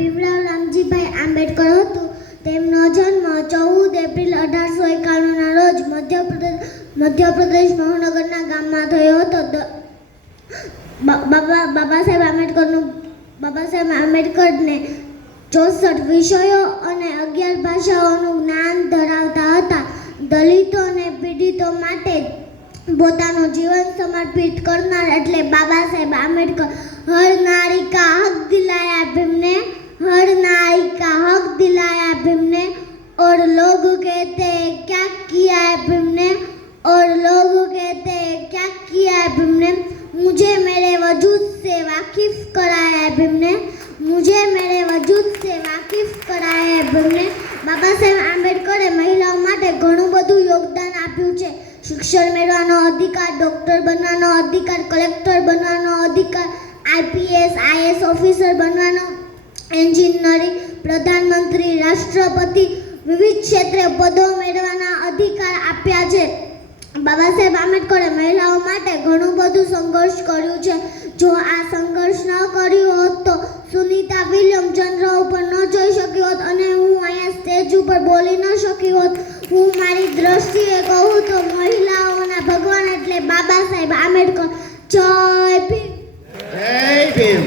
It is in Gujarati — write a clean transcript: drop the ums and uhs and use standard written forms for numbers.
ભીમરાવ રામજીભાઈ આંબેડકર હતું. તેમનો જન્મ 14 એપ્રિલ 1851ના રોજ મધ્યપ્રદેશ મહાનગરના ગામમાં થયો હતો. બાબા સાહેબ આંબેડકરને 64 વિષયો અને 11 ભાષાઓનું જ્ઞાન ધરાવતા હતા. દલિતો અને પીડિતો માટે પોતાનું જીવન समर्पित करना એટલે बाबा साहेब आंबेडकर हर नारी का हक दिलाया भीम ने, हर नारी का हक दिलाया भीम ने, और लोग कहते हैं क्या किया है भीम ने, और लोग कहते हैं क्या किया है भीम ने, मुझे मेरे वजूद से वाकिफ कराया है भीम ने, मुझे मेरे वजूद से वाकिफ कराया है भीम ने. बाबा साहेब आंबेडकरे महिलाओं માટે ઘણું બધું યોગદાન આપ્યું છે. શિક્ષણ મેળવવાનો અધિકાર, ડોક્ટર બનવાનો અધિકાર, કલેક્ટર બનવાનો અધિકાર, આઈપીએસ આઈએસ ઓફિસર બનવાનો, એન્જિનિયરિંગ, પ્રધાનમંત્રી, રાષ્ટ્રપતિ, વિવિધ ક્ષેત્રે પદો મેળવવાના અધિકાર આપ્યા છે. બાબા સાહેબ આંબેડકરે મહિલાઓ માટે ઘણું બધું સંઘર્ષ કર્યું છે. જો આ સંઘર્ષ ન કર્યો હોત તો સુનીતા વિલિયમ ચંદ્ર ઉપર ન જઈ શકી હોત અને હું અહીંયા સ્ટેજ ઉપર બોલી ન શકી હોત. હું મારી દ્રષ્ટિએ કહું તો મહિલાઓના ભગવાન એટલે બાબા સાહેબ આંબેડકર. જય ભીમ. જય ભીમ.